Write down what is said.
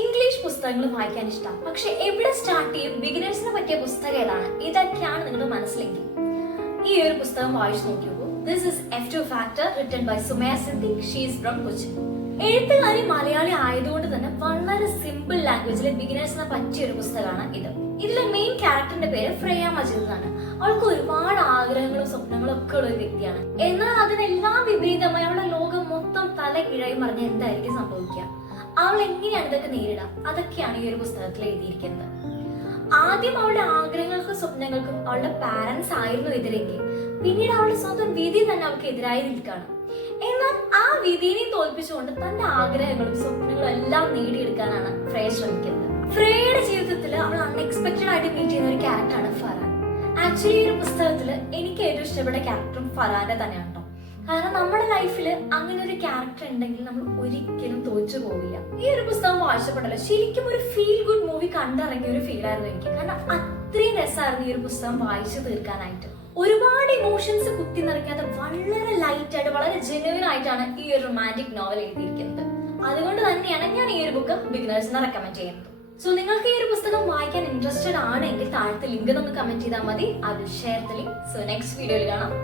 English പുസ്തകങ്ങൾ വായിക്കാൻ ഇഷ്ടം, പക്ഷെ എവിടെ സ്റ്റാർട്ട് ചെയ്യും? ബിഗിനേഴ്സിനെ പറ്റിയ പുസ്തകം ഏതാണ്? ഇതൊക്കെയാണ് നിങ്ങളുടെ മനസ്സിലെങ്കിൽ ഈ ഒരു പുസ്തകം വായിച്ചു നോക്കിയോളൂ. This is F2 Factor, written by Sumaya Siddique. She is from Cochin. എഴുത്തുകാരി മലയാളി ആയതുകൊണ്ട് തന്നെ വളരെ സിമ്പിൾ ലാംഗ്വേജിലെ ബിഗിനേഴ്സിനെ പറ്റിയ ഒരു പുസ്തകമാണ് ഇത്. ഇതിലെ മെയിൻ ക്യാരക്ടറിന്റെ പേര് ഫ്രേയ മജീദ് എന്നാണ്. അവൾക്ക് ഒരുപാട് ആഗ്രഹങ്ങളും സ്വപ്നങ്ങളും ഒക്കെ ഉള്ള ഒരു വ്യക്തിയാണ്. എന്നാൽ അതിനെല്ലാം വിപരീതമായി അവളുടെ ലോകം മൊത്തം തല കീഴായി മറിഞ്ഞ എന്തായിരിക്കും സംഭവിക്കുക? അവൾ എങ്ങനെയാണ് ഇതൊക്കെ നേരിടുക? അതൊക്കെയാണ് ഈ ഒരു പുസ്തകത്തിൽ എഴുതിയിരിക്കുന്നത്. ആദ്യം അവളുടെ ആഗ്രഹങ്ങൾക്കും സ്വപ്നങ്ങൾക്കും അവളുടെ പാരന്റ്സ് ആയിരുന്നു എതിരെങ്കിൽ, പിന്നീട് അവളുടെ സ്വന്തം വിധി തന്നെ അവൾക്ക് എതിരായി നിൽക്കുകയാണ്. എന്നാൽ ആ വിധിയെ തോൽപ്പിച്ചുകൊണ്ട് തന്റെ ആഗ്രഹങ്ങളും സ്വപ്നങ്ങളും എല്ലാം നേടിയെടുക്കാനാണ് ഫ്രേയ ശ്രമിക്കുന്നത്. ഫ്രേയയുടെ ജീവിതത്തിൽ അവൾ അൺഎക്സ്പെക്ടഡ് ആയിട്ട് മീറ്റ് ചെയ്യുന്ന ഒരു ക്യാരക്ടറാണ് ഫറാൻ. ആക്ച്വലി ഈ ഒരു പുസ്തകത്തിൽ എനിക്ക് ഏറ്റവും ഇഷ്ടപ്പെട്ട ക്യാരക്ടറും ഫറാന്റെ തന്നെയാണ് കേട്ടോ. കാരണം നമ്മുടെ ലൈഫിൽ അങ്ങനെ ഒരു ക്യാരക്ടർ ഉണ്ടെങ്കിൽ നമ്മൾ ഒരിക്കലും തോറ്റു പോവില്ല. ഈ ഒരു പുസ്തകം വായിച്ചപ്പോഴല്ലോ ശരിക്കും ഒരു ഫീൽ ഗുഡ് മൂവി കണ്ടിറങ്ങിയ ഒരു ഫീൽ ആയിരുന്നു എനിക്ക്. കാരണം അത്രയും രസമായിരുന്നു ഈ ഒരു പുസ്തകം വായിച്ചു തീർക്കാനായിട്ട്. ഒരുപാട് ഇമോഷൻസ് കുത്തി നിറയ്ക്കാതെ വളരെ ലൈറ്റ് ആയിട്ട് വളരെ ജെന്യുവൻ ആയിട്ടാണ് ഈ ഒരു റൊമാൻറ്റിക് നോവൽ എഴുതിയിരിക്കുന്നത്. അതുകൊണ്ട് തന്നെയാണ് ഞാൻ ഈ ഒരു ബുക്ക് ബിഗിനേഴ്സിനെ റെക്കമെൻഡ് ചെയ്യുന്നത്. സോ നിങ്ങൾക്ക് ഈ ഒരു പുസ്തകം വായിക്കാൻ ഇൻട്രസ്റ്റഡ് ആണെങ്കിൽ താഴത്തെ ലിങ്ക് ഒന്ന് കമന്റ് ചെയ്താൽ മതി. I will share the link. So next വീഡിയോയിൽ കാണാം.